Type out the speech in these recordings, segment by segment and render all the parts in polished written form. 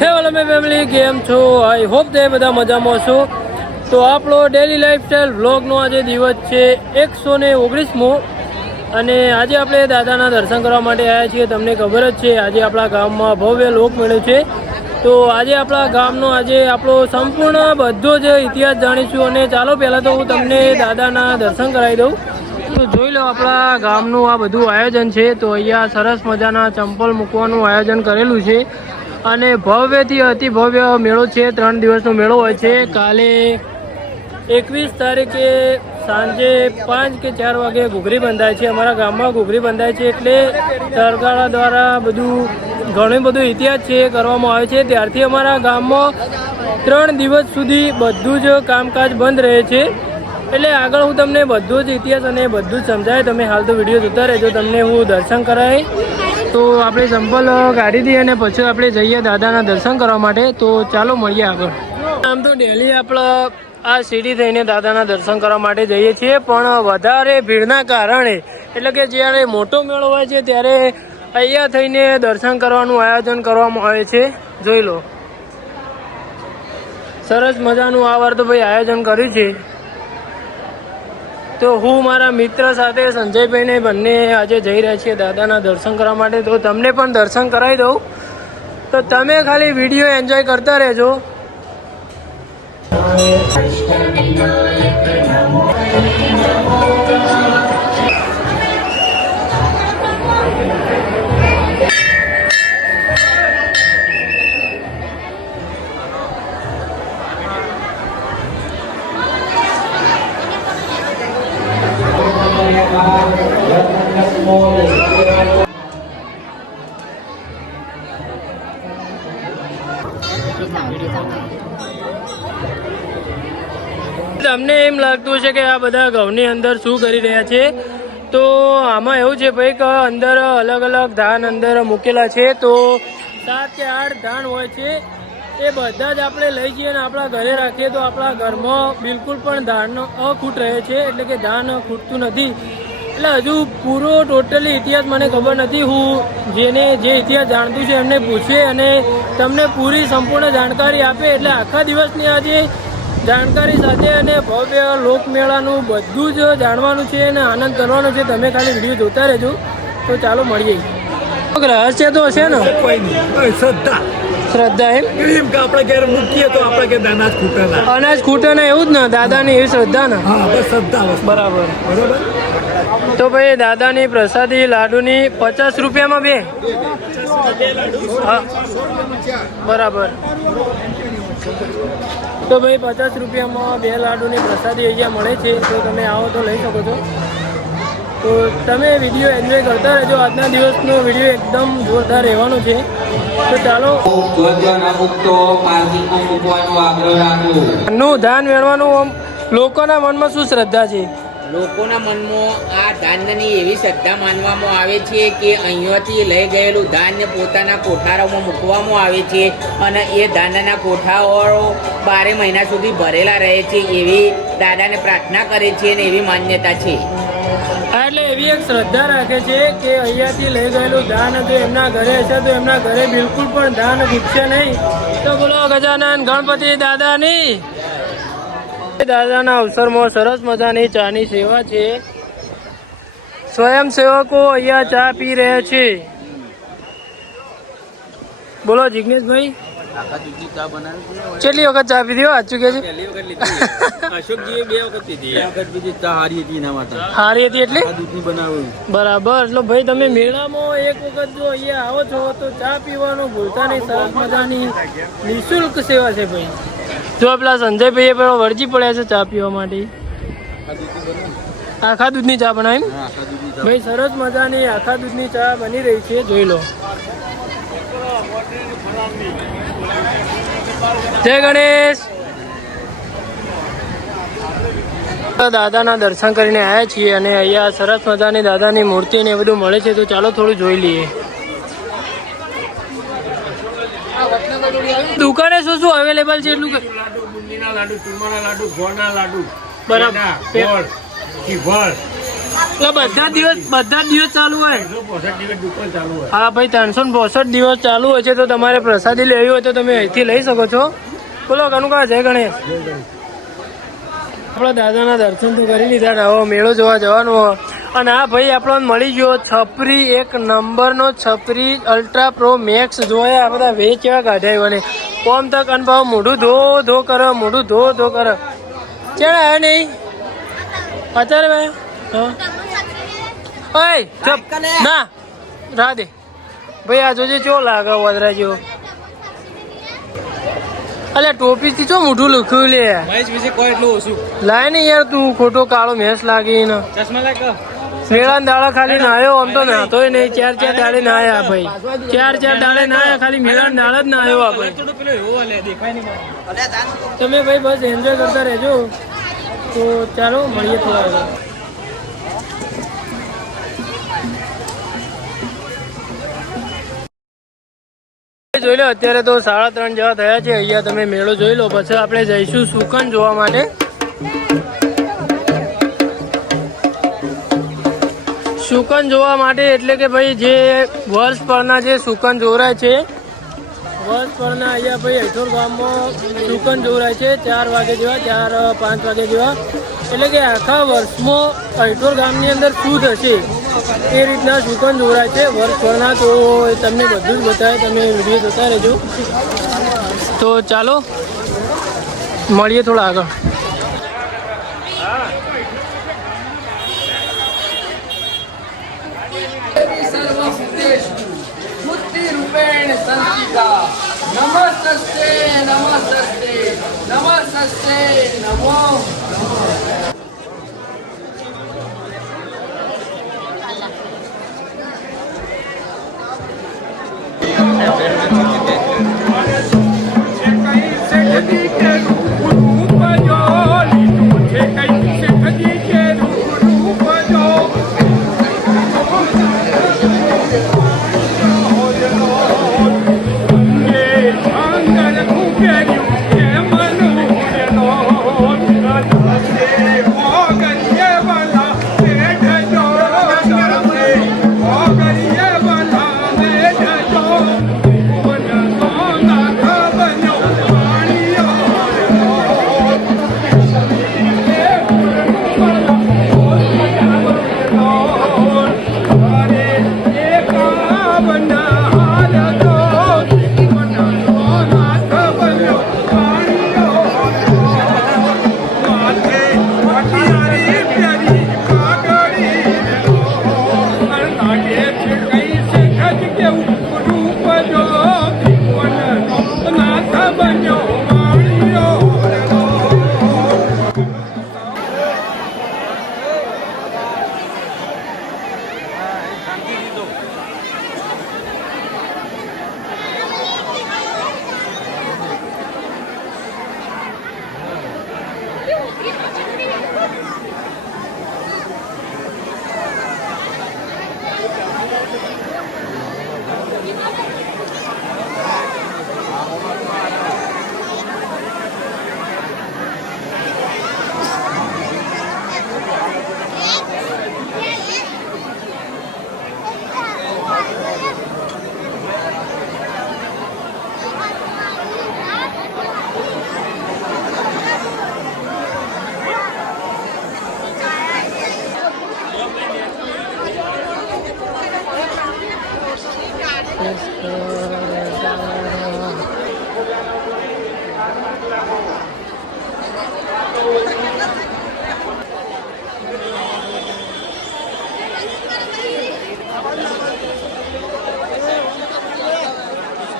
હે વાલા મે ફેમિલી કેમ છો? આઈ હોપ તે બધા મજામાં છો. તો આપણો ડેલી લાઈફસ્ટાઈલ વ્લોગનો આજે દિવસ છે 119મો અને આજે આપણે દાદાના દર્શન કરવા માટે આવ્યા છીએ. તમને ખબર જ છે આજે આપણા ગામમાં ભવ્ય લોકમેળો છે. તો આજે આપણા ગામનો આજે આપણો સંપૂર્ણ બધો જ ઇતિહાસ જાણીશું. અને ચાલો પહેલાં તો હું તમને દાદાના દર્શન કરાવી દઉં. તો જોઈ લો આપણા ગામનું આ બધું આયોજન છે. તો અહીંયા સરસ મજાના ચંપલ મૂકવાનું આયોજન કરેલું છે અને ભવ્યથી અતિ ભવ્ય મેળો છે. 3 દિવસનો મેળો હોય છે. કાલે 21 તારીખે સાંજે 5 કે 4 વાગે ઘૂઘરી બંધાય છે. અમારા ગામમાં ઘૂઘરી બંધાય છે એટલે સરકારા દ્વારા ઘણું બધું ઇતિહાસ છે કરવામાં આવે છે. ત્યારથી અમારા ગામમાં 3 દિવસ સુધી બધું જ કામકાજ બંધ રહે છે. એટલે આગળ હું તમને બધું જ ઇતિહાસ અને બધું જ સમજાય. તમે હાલ તો વિડીયો જોતા રહેજો, તમને હું દર્શન કરાવી. તો આપણે ચંપલ કાઢી દઈએ અને પછી આપણે જઈએ દાદાના દર્શન કરવા માટે. તો ચાલો મળીએ આગળ. આમ તો ડેલી આપણે આ સીડી થઈને દાદાના દર્શન કરવા માટે જઈએ છીએ, પણ વધારે ભીડના કારણે એટલે કે જ્યારે મોટો મેળો હોય છે ત્યારે અહીંયા થઈને દર્શન કરવાનું આયોજન કરવામાં આવે છે. જોઈ લો સરસ મજાનું આ વાર તો ભાઈ આયોજન કર્યું છે. તો હું મારા મિત્ર સાથે સંજયભાઈને બંને આજે જઈ રહ્યા છીએ દાદાના દર્શન કરવા માટે. તો તમને પણ દર્શન કરાવી દઉં, તો તમે ખાલી વિડીયો એન્જોય કરતા રહેજો. તમને એમ લાગતું છે કે આ બધા ઘઉંની અંદર શું કરી રહ્યા છે? તો આમાં એવું છે ભાઈ કે અંદર અલગ અલગ ધાન અંદર મૂકેલા છે. તો 7 કે 8 ધાન હોય છે. એ બધા જ આપણે લઈ જઈએ અને આપણા ઘરે રાખીએ તો આપણા ઘરમાં બિલકુલ પણ ધાનનો અખૂટ રહે છે, એટલે કે ધાન ખૂટતું નથી. એટલે હજુ પૂરો ટોટલી ઇતિહાસ મને ખબર નથી. હું જે ઇતિહાસ જાણતું છે એમને પૂછીએ અને તમને પૂરી સંપૂર્ણ જાણકારી આપે. એટલે આખા દિવસની આજે જાણકારી સાથે અને ભવ્ય લોકમેળાનું બધું જ જાણવાનું છે અને આનંદ કરવાનો છે. તમે ખાલી વિડીયો જોતા રહેજો. તો ચાલો મળીએ. રહસ્ય તો હશે ને? કોઈ નહીં, શ્રદ્ધા એમ કે આપણે ઘેર મૂકીએ તો આપણે ઘેર અનાજ ખૂટે ને એવું જ ને દાદાની એવી શ્રદ્ધા ને. બરાબર. તો ભાઈ દાદાની પ્રસાદી લાડુની 50 રૂપિયામાં 2. બરાબર. તો ભાઈ 50 રૂપિયામાં 2 લાડુની પ્રસાદી અહીંયા મળે છે. તો તમે આવો તો લઈ શકો છો. તો તમે વિડીયો એન્જોય કરતા રહેજો. આજના દિવસનો વિડીયો એકદમ જોરદાર રહેવાનો છે. તો ચાલો નું ધાન વેણવાનું લોકોના મનમાં શું શ્રદ્ધા છે? લોકોના મનમાં આ ધાન્યની એવી શ્રદ્ધા માનવામાં આવે છે કે અહીંયાથી લઈ ગયેલું ધાન્ય પોતાના કોઠારોમાં મૂકવામાં આવે છે અને એ ધાન્યના કોઠારો 12 મહિના સુધી ભરેલા રહે છે. એવી દાદાને પ્રાર્થના કરે છે અને એવી માન્યતા છે. એટલે એવી એક શ્રદ્ધા રાખે છે કે અહીંયાથી લઈ ગયેલું ધાન જો એમના ઘરે હશે તો એમના ઘરે બિલકુલ પણ ધાન ખૂટશે નહીં. તો બોલો ગજાનન ગણપતિ દાદાની. દાદાના અવસરમાં સરસ મજાની ચાની સેવા છે. સ્વયંસેવકો અહીંયા ચા પી રહ્યા છે. બોલો જિગ્નેશભાઈ, કેટલી વખત ચા પીધી? સાચું કે છે? અશોકજીએ 2 વખત પીધી. સારી હતી એના માટે. સારી હતી એટલે બનાવ્યું. બરાબર. એટલે ભાઈ તમે મેળામાં એક વખત જો અહીંયા આવો છો તો ચા પીવાનું ભૂલતા નહીં. સરસ મજાની નિઃશુલ્ક સેવા છે ભાઈ. જો પેલા સંજયભાઈએ પેલો વળજી પડ્યા છે ચા પીવા માટે. આખા દૂધની ચા બનાવી ભાઈ. સરસ મજાની આખા દૂધની ચા બની રહી છે. જોઈ લો. જય ગણેશ. દાદાના દર્શન કરીને આવ્યા છીએ અને અહીંયા સરસ મજાની દાદાની મૂર્તિ ને બધું મળે છે. તો ચાલો થોડું જોઈ લઈએ. દુકાને શું શું અવેલેબલ છે એટલું? લાડુ, બુંદીના લાડુ, ચૂરમાના લાડુ, ગોળના લાડુ, બરાબર. ગોળ, શ્રીફળ, એટલે બધા દિવસ ચાલુ હોય. હા ભાઈ 365 દિવસ ચાલુ હોય છે. તો તમારે પ્રસાદી લેવી હોય તો તમે અહીંથી લઈ શકો છો. બોલો કનુકા, જય ગણેશ. આપણા દાદાના દર્શન તો કરી લીધા ને હવે મેળો જોવા જવાનો. અને આ ભાઈ આપણને મળી ગયો છપરી, 1 નંબરનો છપરી અલ્ટ્રા પ્રો મેક્સ. જોયા આ બધા વેચવા કાઢ્યા અને કોમ તક અનભાવ મોઢું ધો કરે, મોઢું ધો કરે. ચેડા આવ્યા નહીં અત્યારે ભાઈ. હા ઓય ચપ ના રા દે ભાઈ. આ જોજે ચો લાગે વદરા જેવો. અલ્યા ટોપી થી ચો મોઢું લખ્યું લે. લાય ને યાર તું ખોટો કાળો મેસ લાગી ને. મેળા દાડા ખાલી નાયો. આમ તો નાતોય નહીં. 4 દાડે નાયા ભાઈ. 4 દાડે નાયા ખાલી મેળા દાડા જ નાયો. આ ભાઈ તમે ભાઈ બસ એન્જોય કરતા રહેજો. તો ચાલો મળીએ થોડા. જોઈ લો અત્યારે તો 3:30 જેવા થયા છે. અહીંયા તમે મેળો જોઈ લો. પછી આપણે જઈશું સુકન જોવા માટે. સુકન જોવા માટે એટલે કે ભાઈ જે વર્ષ પરના જે સુકન જોરાય છે, વર્ષ પરના અહીંયા ભાઈ હેઠોર ગામમાં સુકન જોરાય છે 4 વાગે જેવા, 4-5 વાગે જેવા. એટલે કે આખા વર્ષમાં હેઠોર ગામની અંદર શું થશે એ રીતના સુકન જોરાય છે વર્ષ પરના. તો તમને બધું જ બતાવે, તમે વિડીયો જોતા રહેજો. તો ચાલો મળીએ થોડા આગળ. નમસ્તે નમો.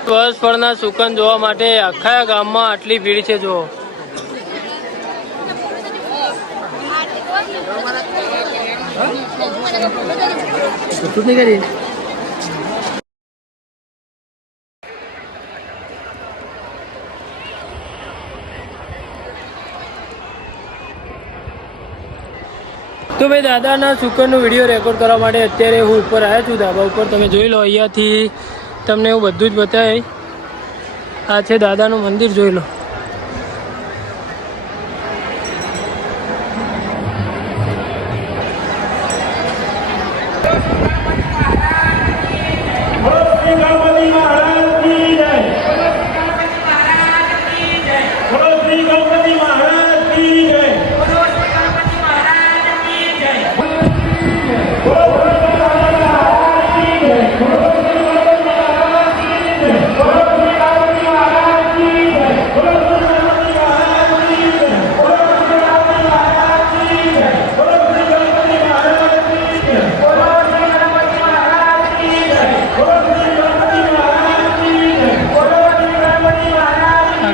વર્ષ પરના સુકન જોવા માટે આખા ગામમાં આટલી ભીડ છે. જો તો ભાઈ દાદાના સુકનનો વિડીયો રેકોર્ડ કરવા માટે અત્યારે હું ઉપર આવ્યો છું ધાબા ઉપર. તમે જોઈ લો અહીંયાથી તમને હું બધું જ બતાવી. આ છે દાદાનું મંદિર, જોઈ લો.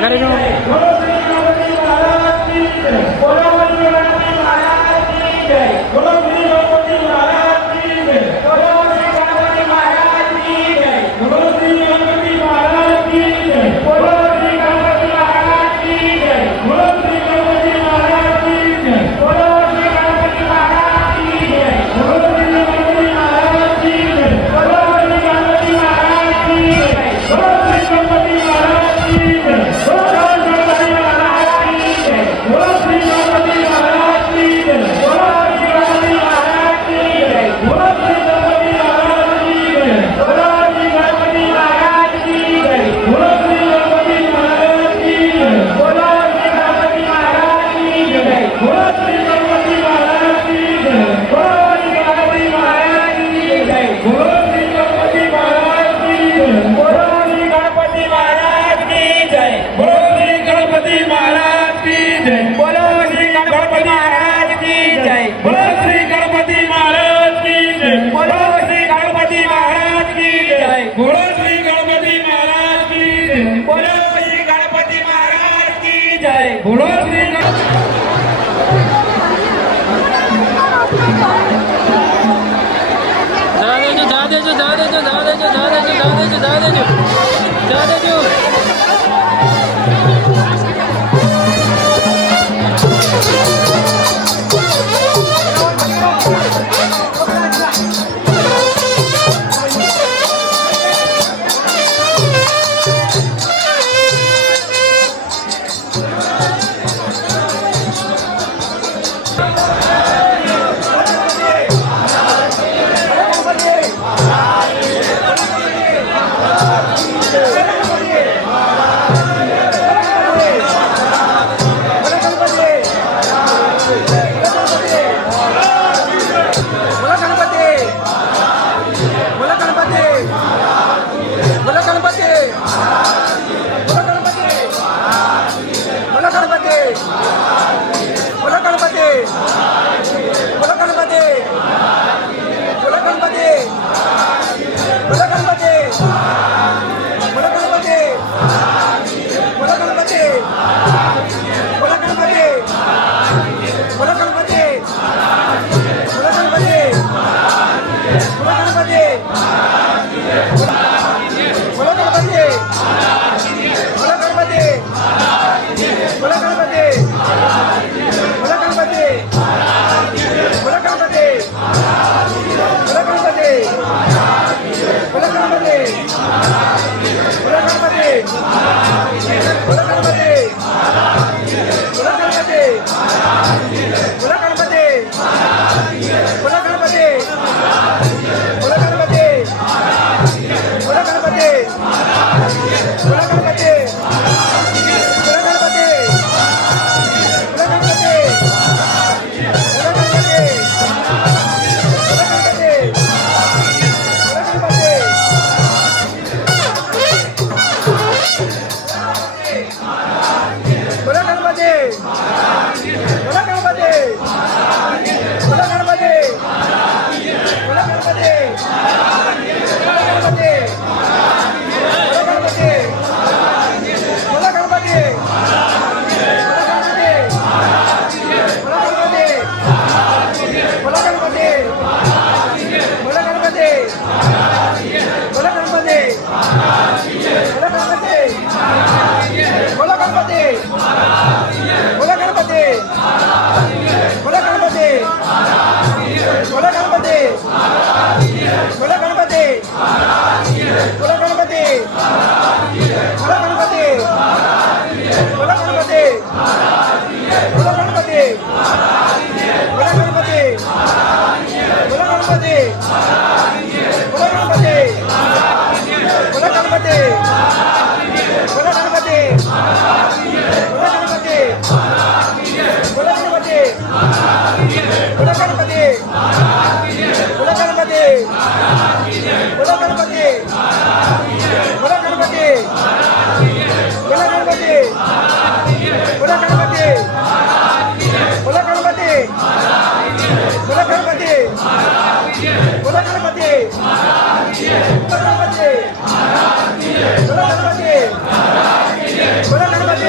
કરી દો. गणपती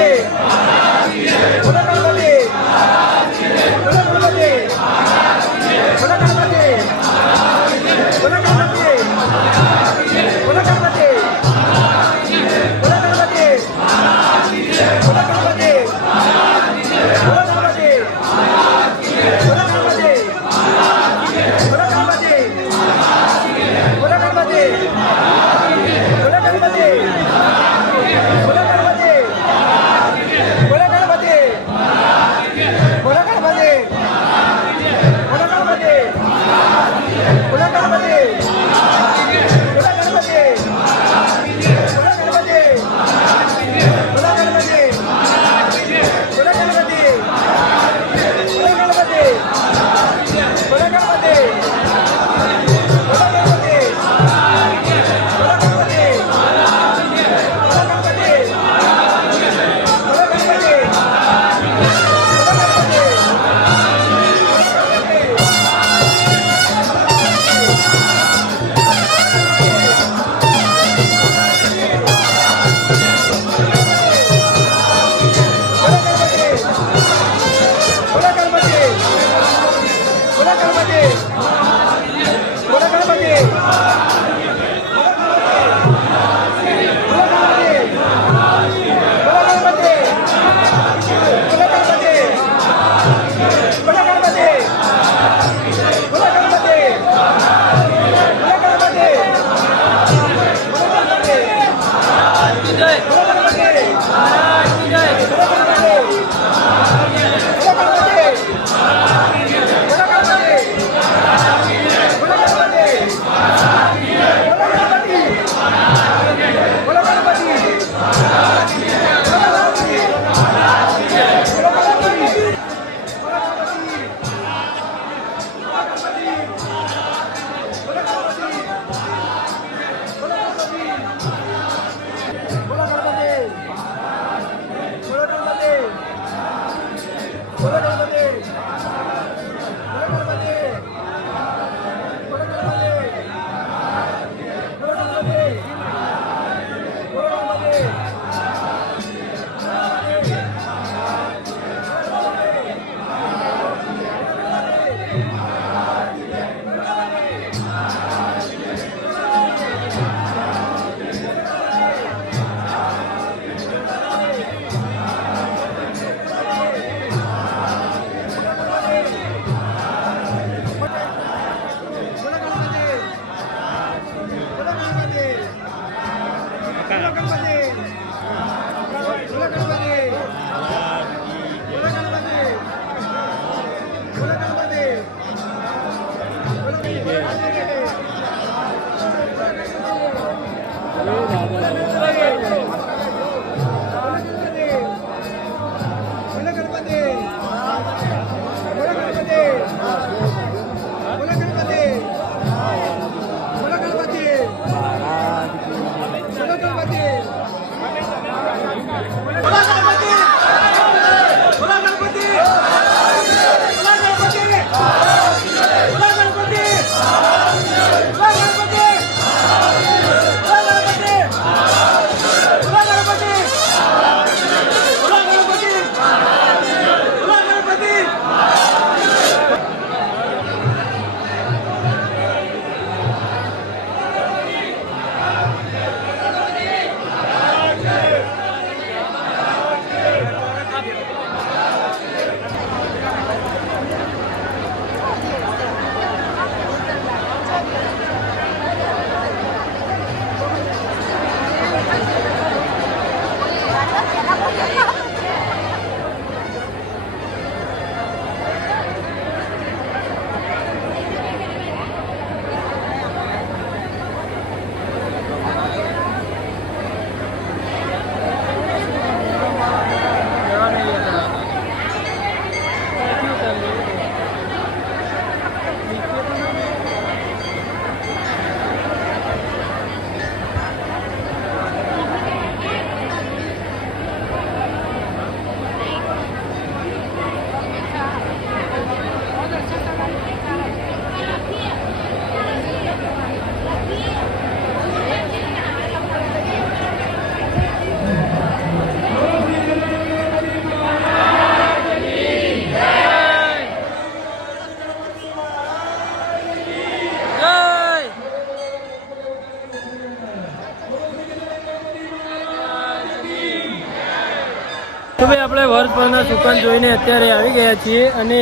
તો ભાઈ આપણે વર્ષ પરના સુકન જોઈને અત્યારે આવી ગયા છીએ અને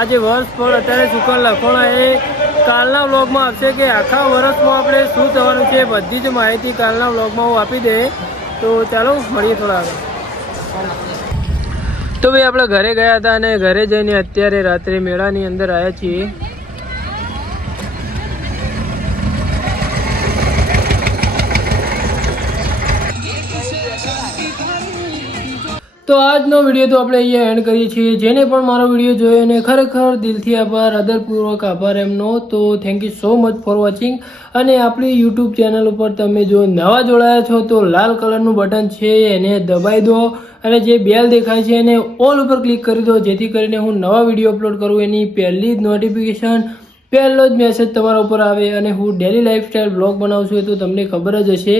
આ જે વર્ષ પર અત્યારે સુકન લખોણા એ કાલના વ્લોગમાં આવશે કે આખા વર્ષમાં આપણે શું થવાનું છે બધી જ માહિતી કાલના વ્લોગમાં હું આપી દે. તો ચાલો મળીએ થોડા આગળ. તો ભાઈ આપણે ઘરે ગયા હતા અને ઘરે જઈને અત્યારે રાત્રે મેળાની અંદર આવ્યા છીએ. તો આજનો વિડીયો તો આપણે અહીંયા એન્ડ કરીએ છીએ. જેને પણ મારો વિડીયો જોયો અને ખરેખર દિલથી આભાર, હૃદયપૂર્વક આભાર એમનો. તો thank you so much for watching. અને આપણી યુટ્યુબ ચેનલ ઉપર તમે જો નવા જોડાયા છો તો લાલ કલરનું બટન છે એને દબાઈ દો અને જે બેલ દેખાય છે એને ઓલ ઉપર ક્લિક કરી દો, જેથી કરીને હું નવા વિડીયો અપલોડ કરું એની પહેલી જ નોટિફિકેશન, પહેલો જ મેસેજ તમારા ઉપર આવે. અને હું ડેલી લાઈફસ્ટાઈલ બ્લોગ બનાવું છું એ તો તમને ખબર જ હશે.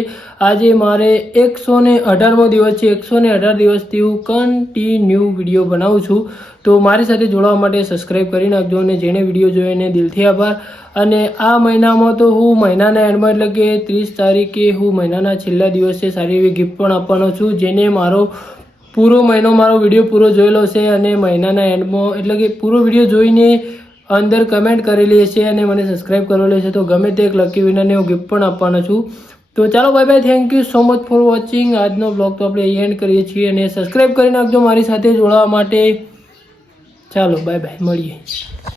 આજે મારે 118મો દિવસ છે. 118 દિવસથી હું કન્ટિન્યુ વિડીયો બનાવું છું. તો મારી સાથે જોડાવા માટે સબસ્ક્રાઈબ કરી નાખજો. અને જેણે વિડીયો જોયો એને દિલથી આભાર. અને આ મહિનામાં તો હું મહિનાના એન્ડમાં એટલે કે 30 તારીખે હું મહિનાના છેલ્લા દિવસે સારી એવી ગિફ્ટ પણ આપવાનો છું. જેને મારો પૂરો મહિનો મારો વિડીયો પૂરો જોયેલો છે અને મહિનાના એન્ડમાં એટલે કે પૂરો વિડીયો જોઈને અંદર કમેન્ટ કરેલી હશે અને મને સબસ્ક્રાઈબ કરેલો છે તો ગમે તે એક લકી વિનરને હું ગિફ્ટ પણ આપવાનો છું. તો ચાલો bye bye, thank you so much for watching. આજનો બ્લોગ તો આપણે અહીં એન્ડ કરીએ છીએ અને સબસ્ક્રાઈબ કરી નાખજો મારી સાથે જોડાવા માટે. ચાલો બાય બાય, મળીએ.